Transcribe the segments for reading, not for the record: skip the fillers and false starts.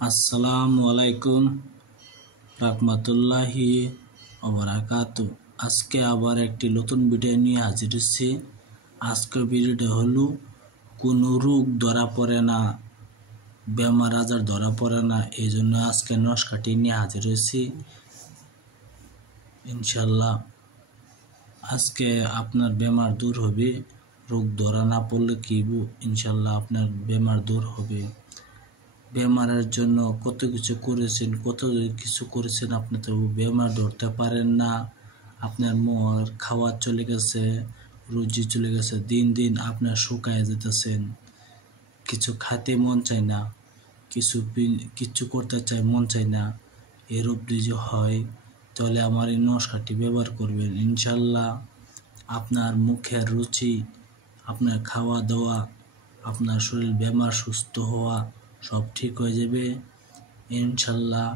আসসালামু আলাইকুম রাহমাতুল্লাহি ওয়া বারাকাতু। আজকে আবার একটি নতুন ভিডিও নিয়ে হাজির হচ্ছি। আজকের ভিডিওটা হলো কোনো রোগ ধরা পড়ে না, বেমার আজার ধরা পড়ে না, এই জন্য আজকে নস্কাটি নিয়ে হাজির হয়েছি। ইনশাল্লাহ আজকে আপনার বেমার দূর হবে। রোগ ধরা না পড়লে কি ইনশাল্লাহ আপনার বেমার দূর হবে। বেমারের জন্য কত কিছু করেছেন আপনি তো বেমার ধরতে পারেন না। আপনার খাওয়া চলে গেছে, রুজি চলে গেছে, দিন দিন আপনার শুকায় যেতেছেন, কিছু খাইতে মন চায় না, কিছু করতে চায় মন চায় না। এরূপ যদি হয় তাহলে আমার এই নস্কাটি ব্যবহার করবেন। ইনশাল্লাহ আপনার মুখের রুচি, আপনার খাওয়া দাওয়া, আপনার শরীর বেমার সুস্থ হওয়া সব ঠিক হয়ে যাবে ইনশাল্লাহ।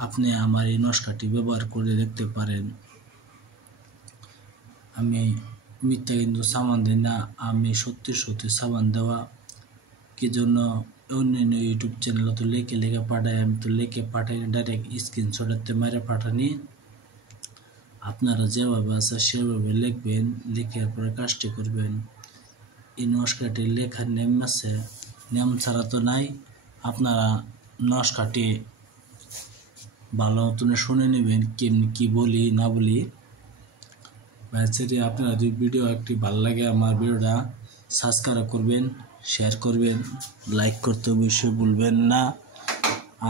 আপনি আমার এই নস্কাটি ব্যবহার করে দেখতে পারেন। আমি মিথ্যা কিন্তু সাবান দিই না, আমি সত্যি সাবান দেওয়া। কি জন্য অন্যান্য ইউটিউব চ্যানেল তো লেখে পাঠাই, আমি তো লেখে পাঠাই ডাইরেক্ট স্ক্রিনশটে মেরে পাঠানি। আপনারা যেভাবে আছে সেভাবে লিখবেন, লিখার পরে কাজটি করবেন। এই নস্কাটি লেখার নেম আছে, নেম ছাড়া তো নাই। আপনারা নস্কাটি ভালো মতন শুনে নেবেন, কেমনি কি বলি না বলি। আপনারা যদি ভিডিও একটি ভালো লাগে আমার ভিডিওটা সাবস্ক্রাইব করবেন, শেয়ার করবেন, লাইক করতে অবশ্যই ভুলবেন না।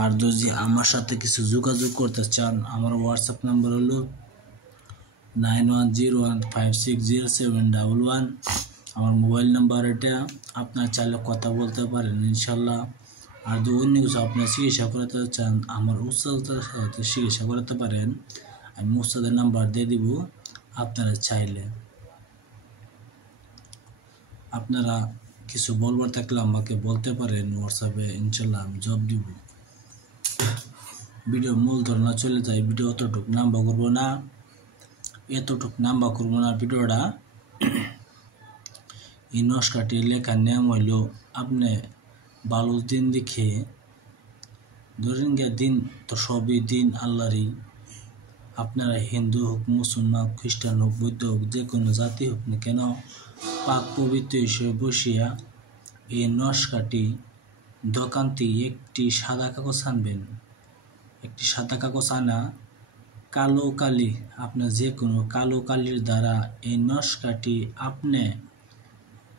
আর যদি আমার সাথে কিছু যোগাযোগ করতে চান, আমার হোয়াটসঅ্যাপ নাম্বার হলো 9101560711। আমার মোবাইল নাম্বার এটা, আপনার চাইলে কথা বলতে পারেন ইনশাল্লাহ। আর যদি অন্য কিছু আপনার চিকিৎসা করাতে চান, আমার উস্তাদের সাথে চিকিৎসা করাতে পারেন। আমি উস্তাদের নাম্বার দিয়ে দিব, আপনারা চাইলে। আপনারা কিছু বলবার থাকলে আমাকে বলতে পারেন হোয়াটসঅ্যাপে, ইনশাল্লাহ আমি জবাব দিব। ভিডিও মূল ধারণা চলে যায়, ভিডিও অতটুকু নাম্বার করবো না, ভিডিওটা। এই নস্কাটি লেখার নিয়ম হইল, আপনি ভালো দিন দেখে, ধরেন গিয়ে দিন তো সবই দিন আল্লাহরই। আপনারা হিন্দু হোক, মুসলমান, খ্রিস্টান হোক, বৌদ্ধ হোক, যে কোনো জাতি হোক না কেন, পাক পবিত্র হিসেবে বসিয়া এই নস্কাটি দোকান থেকে একটি সাদা কাগজ আনবেন। একটি সাদা কাগজ আনা, কালো কালি, আপনার যে কোনো কালো কালির দ্বারা এই নস্কাটি আপনি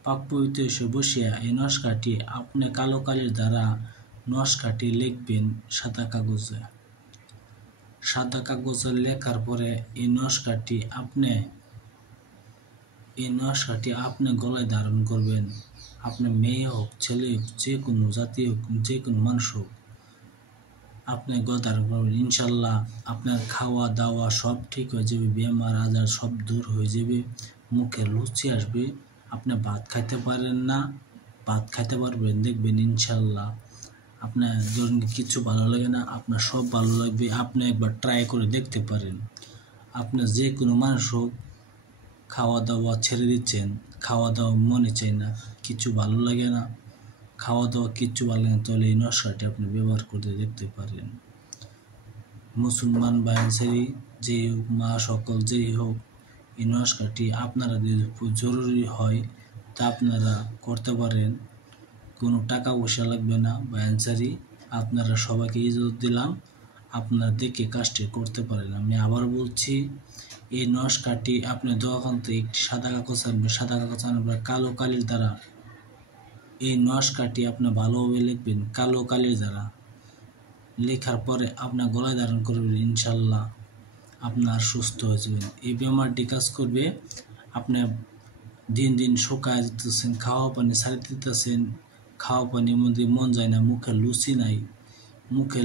পাক পবিত্র হিসেবে বসিয়া এই নস্কাটি আপনি কালো কালির দ্বারা নস্কাটি লিখবেন সাদা কাগজে। সাদা কাগজে লেখার পরে এই নস্কাটি আপনি গলায় ধারণ করবেন। আপনি মেয়ে হোক, ছেলে হোক, যে কোনো জাতি হোক, যে কোনো মানুষ হোক, আপনি গলায় ধারণ করবেন। ইনশাল্লাহ আপনার খাওয়া দাওয়া সব ঠিক হয়ে যাবে, বেমার আজার সব দূর হয়ে যাবে, মুখে রুচি আসবে। আপনি ভাত খাইতে পারেন না, ভাত খাইতে পারবেন, দেখবেন ইনশাল্লাহ। আপনার ধরুন কিছু ভালো লাগে না, আপনার সব ভালো লাগবে। আপনি একবার ট্রাই করে দেখতে পারেন। আপনার যে কোনো মানুষ হোক, খাওয়া দাওয়া ছেড়ে দিচ্ছেন, খাওয়া দাওয়া মনে চাই না, কিছু ভালো লাগে না, খাওয়া দাওয়া কিচ্ছু ভালো লাগে না, তাহলে এই নস্কাটি আপনি ব্যবহার করতে দেখতে পারেন। মুসলমান ভাই যে হোক, মা সকল যেই হোক, এই নস্কাটি আপনারা যদি জরুরি হয় তা আপনারা করতে পারেন। কোনো টাকা পয়সা লাগবে না ভাই, আপনারা সবাইকে ইজ্জত দিলাম, আপনারা দেখে কাজটি করতে পারেন। আমি আবার বলছি, এই নস্কাটি আপনি দোকান থেকে একটি সাদা কাগজ আনবেন, সাদা কাগজ আনবেন কালো কালির দ্বারা এই নস্কাটি আপনি ভালোভাবে লিখবেন, কালো কালির দ্বারা লেখার পরে আপনার গলায় ধারণ করবেন। ইনশাল্লাহ আপনার সুস্থ হয়ে যাবেন। এই বেমারটি কাজ করবে। আপনি দিন দিন শুকায় যেতেছেন, খাওয়া পানি ছাড়ি দিতেছেন, খাওয়া পানির মধ্যে মন যায় না, মুখে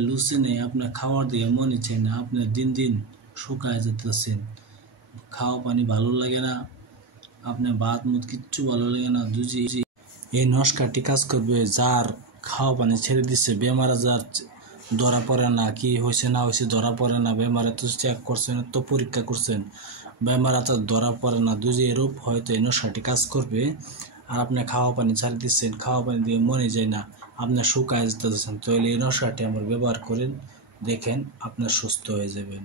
লুচি নাই, আপনার খাওয়ার দিকে মনে চায় না, আপনি দিন দিন শুকায় যেতেছেন, খাওয়া পানি ভালো লাগে না, আপনার ভাত মুখ কিচ্ছু ভালো লাগে না। এই নস্কাটি কাজ করবে। যার খাওয়া পানি ছেড়ে দিচ্ছে, বেমার আজার ধরা পড়ে না, কি হয়েছে না হয়েছে ধরা পড়ে না, বেমারে তো চেক করছেন, তো পরীক্ষা করছেন, বেমার আজার ধরা পড়ে না, যদি এরূপ হয়তো এই নস্কাটি কাজ করবে। আর আপনি খাওয়া পানি ছাড়ি দিচ্ছেন, খাওয়া পানি দিয়ে মনে যায় না, আপনার শুকায় যেতেছেন, তাহলে এই নশাটি আমার ব্যবহার করেন, দেখেন আপনার সুস্থ হয়ে যাবেন।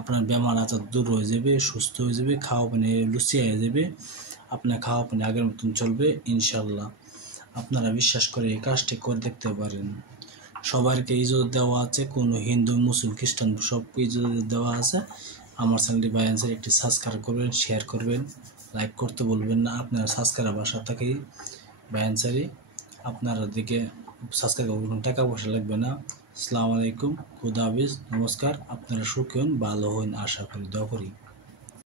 আপনার বেমার আজার দূর হয়ে যাবে, সুস্থ হয়ে যাবে, খাওয়া পানি লুচিয়ে হয়ে যাবে, আপনার খাওয়া পানি আগের মতন চলবে ইনশাল্লাহ। আপনারা বিশ্বাস করে এই কাজটি করে দেখতে পারেন। সবাইকে ইজাজত দেওয়া আছে, কোনো হিন্দু মুসলিম খ্রিস্টান সবকে ইজাজত দেওয়া আছে। আমার চ্যানেলটি বাই অ্যান্সার একটি সাবস্ক্রাইব করবেন, শেয়ার করবেন, লাইক করতে বলবেন না। আপনারা সাবস্ক্রাইব বাসা থেকেই বাই অ্যান্সারই আপনারা দিকে সাবস্ক্রাইব করবেন, টাকা পয়সা লাগবে না। আসসালামু আলাইকুম, খুদা হাফেজ, নমস্কার। আপনারা সুখী হন, ভালো হন, আশা করি, দোয়া করি।